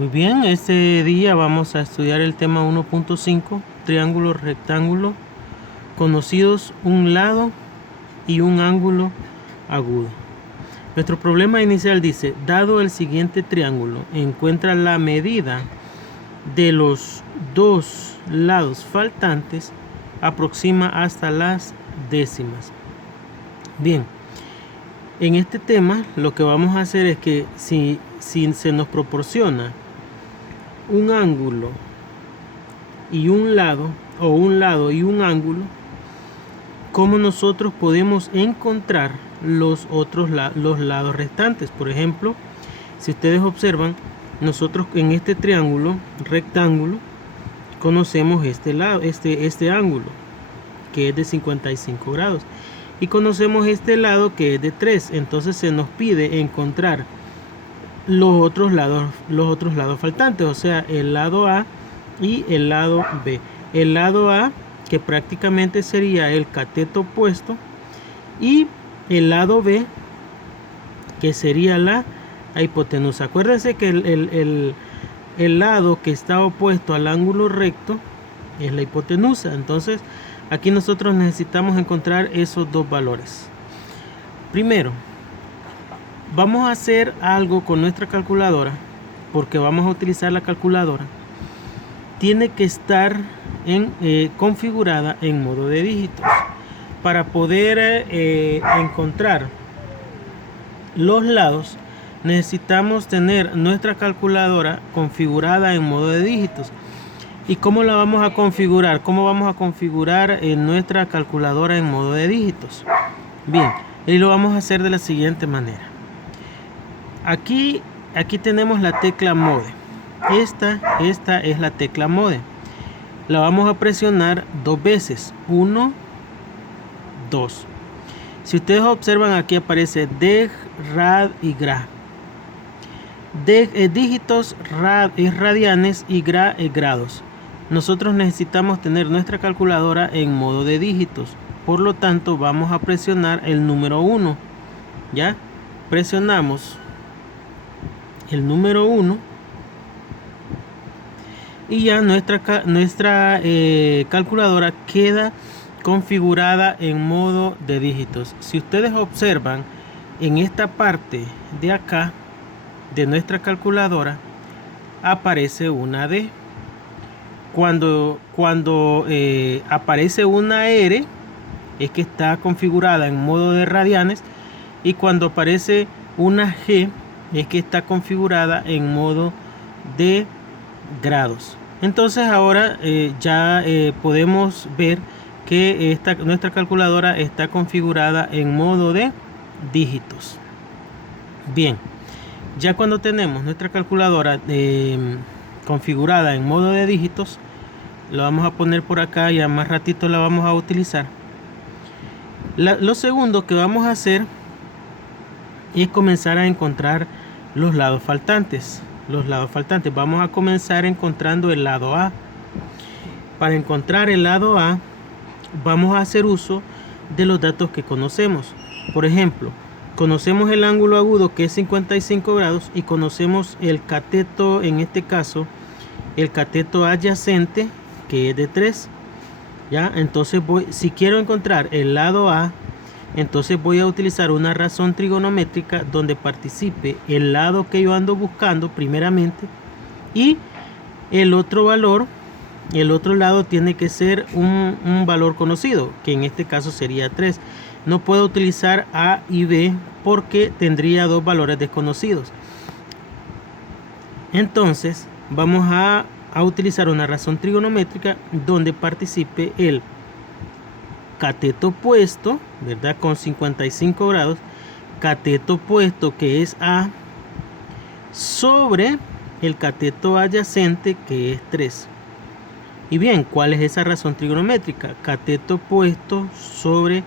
Muy bien, este día vamos a estudiar el tema 1.5, triángulo rectángulo, conocidos un lado y un ángulo agudo. Nuestro problema inicial dice, dado el siguiente triángulo, encuentra la medida de los dos lados faltantes, aproxima hasta las décimas. Bien, en este tema lo que vamos a hacer es que si se nos proporciona un ángulo y un lado, o un lado y un ángulo, ¿cómo nosotros podemos encontrar los lados restantes? Por ejemplo, si ustedes observan, nosotros en este triángulo rectángulo conocemos este lado, este ángulo que es de 55 grados y conocemos este lado que es de 3. Entonces se nos pide encontrar los otros lados faltantes, o sea, el lado A y el lado B. El lado A, que prácticamente sería el cateto opuesto, y el lado B, que sería la hipotenusa. Acuérdense que el lado que está opuesto al ángulo recto es la hipotenusa. Entonces aquí nosotros necesitamos encontrar esos dos valores. Primero, vamos a hacer algo con nuestra calculadora, porque vamos a utilizar la calculadora. Tiene que estar configurada en modo de dígitos. Para poder encontrar los lados, necesitamos tener nuestra calculadora configurada en modo de dígitos. ¿Y cómo la vamos a configurar? ¿Cómo vamos a configurar nuestra calculadora en modo de dígitos? Bien, y lo vamos a hacer de la siguiente manera. Aquí tenemos la tecla Mode. Esta es la tecla Mode. La vamos a presionar dos veces. 1, 2. Si ustedes observan, aquí aparece deg, rad y gra. Deg es dígitos, rad es radianes y gra es grados. Nosotros necesitamos tener nuestra calculadora en modo de dígitos. Por lo tanto, vamos a presionar el número 1. ¿Ya? Presionamos el número 1 y ya nuestra calculadora queda configurada en modo de dígitos. Si ustedes observan, en esta parte de acá de nuestra calculadora aparece una D. Cuando aparece una R es que está configurada en modo de radianes, y cuando aparece una G es que está configurada en modo de grados. Entonces ahora ya podemos ver que nuestra calculadora está configurada en modo de dígitos. Bien, ya cuando tenemos nuestra calculadora configurada en modo de dígitos, lo vamos a poner por acá, ya más ratito la vamos a utilizar. Lo segundo que vamos a hacer es comenzar a encontrar los lados faltantes. Vamos a comenzar encontrando el lado A. Para encontrar el lado A, vamos a hacer uso de los datos que conocemos. Por ejemplo, conocemos el ángulo agudo, que es 55 grados, y conocemos el cateto, en este caso el cateto adyacente, que es de 3. ¿Ya? Entonces si quiero encontrar el lado A, entonces voy a utilizar una razón trigonométrica donde participe el lado que yo ando buscando primeramente, y el otro lado tiene que ser un valor conocido, que en este caso sería 3. No puedo utilizar A y B porque tendría dos valores desconocidos. Entonces vamos a utilizar una razón trigonométrica donde participe el cateto opuesto, ¿verdad? Con 55 grados, cateto opuesto, que es A, sobre el cateto adyacente, que es 3. Y bien, ¿cuál es esa razón trigonométrica? Cateto opuesto sobre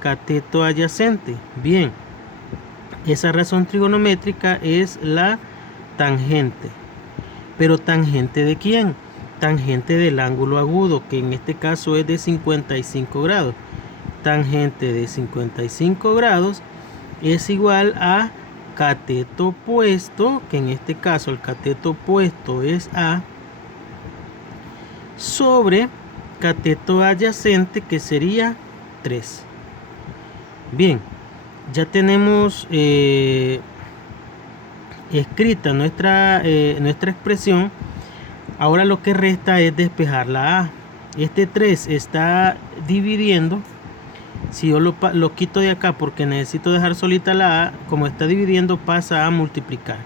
cateto adyacente. Bien, esa razón trigonométrica es la tangente. ¿Pero tangente de quién? Tangente del ángulo agudo, que en este caso es de 55 grados. Tangente de 55 grados es igual a cateto opuesto, que en este caso el cateto opuesto es A, sobre cateto adyacente, que sería 3. Bien, ya tenemos escrita nuestra expresión. Ahora lo que resta es despejar la A. Este 3 está dividiendo. Si yo lo quito de acá porque necesito dejar solita la A, como está dividiendo pasa a multiplicar.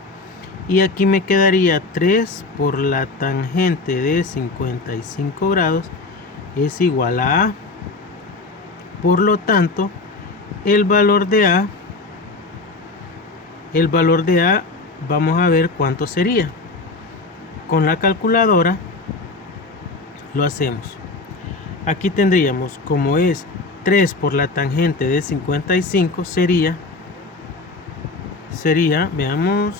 Y aquí me quedaría 3 por la tangente de 55 grados es igual a A. Por lo tanto, el valor de A, vamos a ver cuánto sería. Con la calculadora lo hacemos. Aquí tendríamos, como es 3 por la tangente de 55, sería, veamos,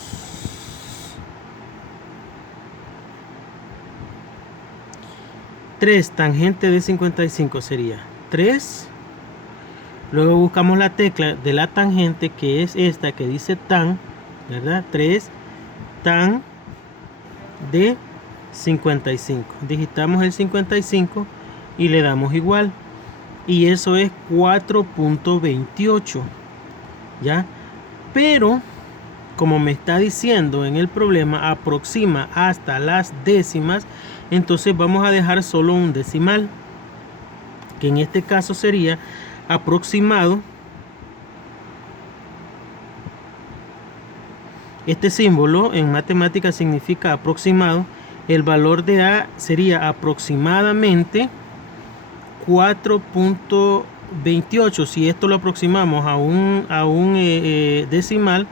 3 tangente de 55 sería 3. Luego buscamos la tecla de la tangente, que es esta que dice tan, ¿verdad? 3 tan de 55. Digitamos el 55 y le damos igual. Y eso es 4.28. ¿Ya? Pero, como me está diciendo en el problema, aproxima hasta las décimas, entonces vamos a dejar solo un decimal, que en este caso sería aproximado. Este símbolo en matemáticas significa aproximado. El valor de A sería aproximadamente 4.28. Si esto lo aproximamos a un decimal,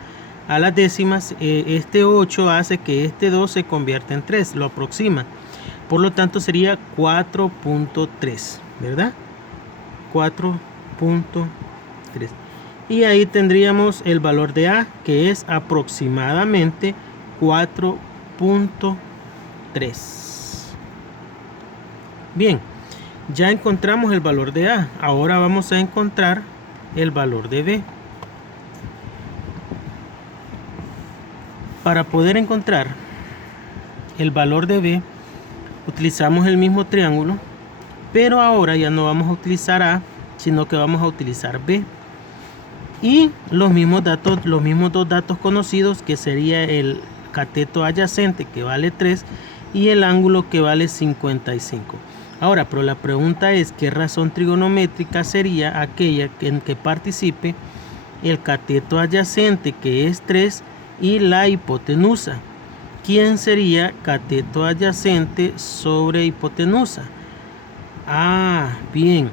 a las décimas, este 8 hace que este 2 se convierta en 3, lo aproxima. Por lo tanto sería 4.3, ¿verdad? 4.3. Y ahí tendríamos el valor de A, que es aproximadamente 4.3. Bien, ya encontramos el valor de A. Ahora vamos a encontrar el valor de B. Para poder encontrar el valor de B, utilizamos el mismo triángulo, pero ahora ya no vamos a utilizar A, sino que vamos a utilizar B. Y los mismos dos datos conocidos, que sería el cateto adyacente, que vale 3, y el ángulo, que vale 55. Ahora, pero la pregunta es, ¿qué razón trigonométrica sería aquella en que participe el cateto adyacente, que es 3, y la hipotenusa? ¿Quién sería cateto adyacente sobre hipotenusa? Ah, bien.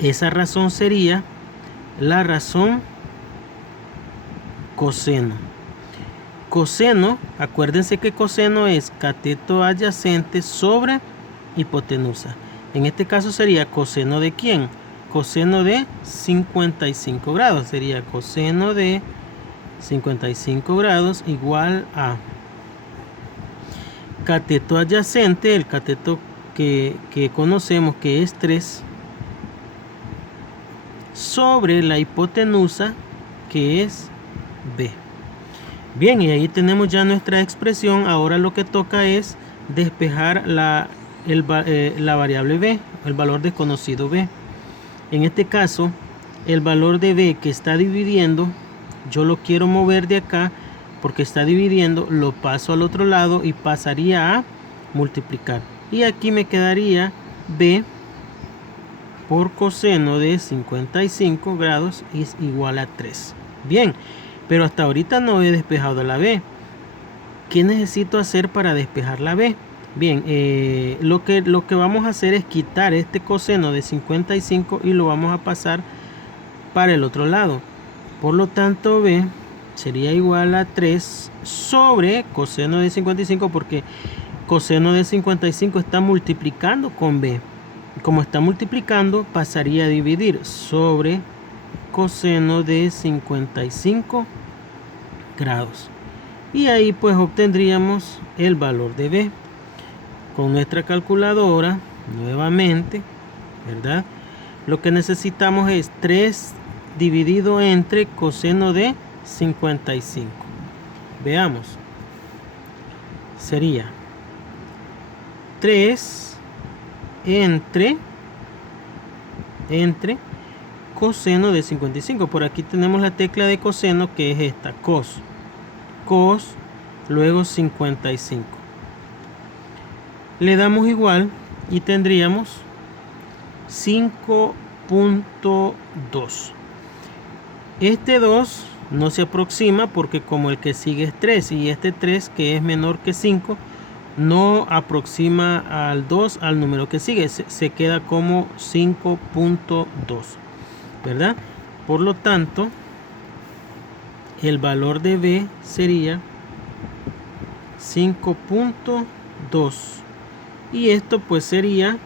Esa razón sería la razón coseno. Coseno, acuérdense que coseno es cateto adyacente sobre hipotenusa. En este caso sería coseno de ¿quién? Coseno de 55 grados. Sería coseno de 55 grados igual a cateto adyacente, el cateto que conocemos, que es 3, sobre la hipotenusa, que es B. Bien, y ahí tenemos ya nuestra expresión. Ahora lo que toca es despejar la variable B, el valor desconocido B. En este caso, el valor de B que está dividiendo, yo lo quiero mover de acá porque está dividiendo, lo paso al otro lado y pasaría a multiplicar. Y aquí me quedaría B por coseno de 55 grados es igual a 3. Bien, pero hasta ahorita no he despejado la B. ¿Qué necesito hacer para despejar la B? Bien, lo que vamos a hacer es quitar este coseno de 55 y lo vamos a pasar para el otro lado. Por lo tanto, B sería igual a 3 sobre coseno de 55, porque coseno de 55 está multiplicando con B. Como está multiplicando, pasaría a dividir sobre coseno de 55 grados. Y ahí pues obtendríamos el valor de B. Con nuestra calculadora, nuevamente, ¿verdad? Lo que necesitamos es 3 dividido entre coseno de 55. Veamos. Sería 3 entre coseno de 55. Por aquí tenemos la tecla de coseno, que es esta, cos, luego 55. Le damos igual y tendríamos 5.2. Este 2 no se aproxima porque como el que sigue es 3 y este 3, que es menor que 5, no aproxima al 2 al número que sigue, se queda como 5.2, ¿verdad? Por lo tanto, el valor de B sería 5.2 y esto pues sería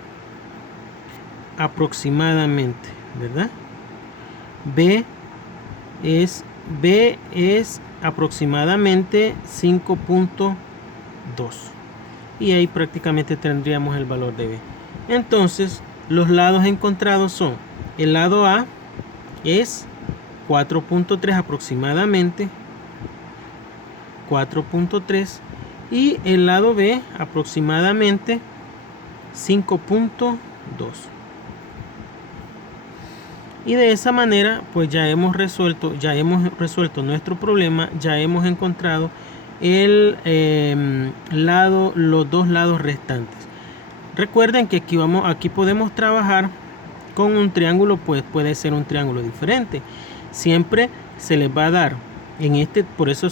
aproximadamente, ¿verdad? B es aproximadamente 5.2 y ahí prácticamente tendríamos el valor de B. Entonces los lados encontrados son: el lado A es 4.3 aproximadamente, 4.3, y el lado B aproximadamente 5.2. Y de esa manera pues ya hemos resuelto nuestro problema, ya hemos encontrado los dos lados restantes. Recuerden que aquí podemos trabajar con un triángulo, pues puede ser un triángulo diferente. Siempre se les va a dar por eso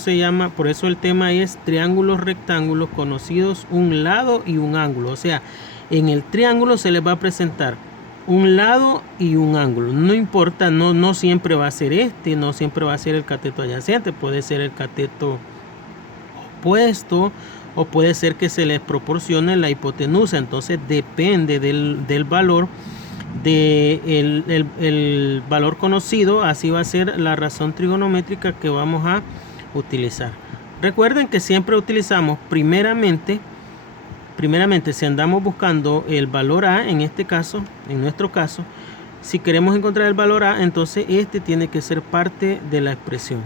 el tema es triángulos rectángulos conocidos un lado y un ángulo. O sea, en el triángulo se les va a presentar un lado y un ángulo. No importa, no siempre va a ser no siempre va a ser el cateto adyacente, puede ser el cateto opuesto o puede ser que se les proporcione la hipotenusa. Entonces depende del valor el valor conocido, así va a ser la razón trigonométrica que vamos a utilizar. Recuerden que siempre utilizamos primeramente si andamos buscando el valor A, en nuestro caso, si queremos encontrar el valor A, entonces este tiene que ser parte de la expresión,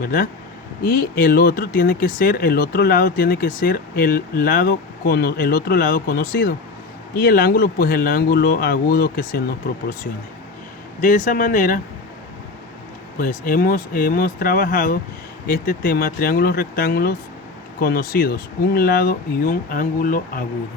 ¿verdad? Y el otro lado tiene que ser el otro lado conocido. Y el ángulo, pues el ángulo agudo que se nos proporcione. De esa manera, pues hemos trabajado este tema, triángulos rectángulos conocidos, un lado y un ángulo agudo.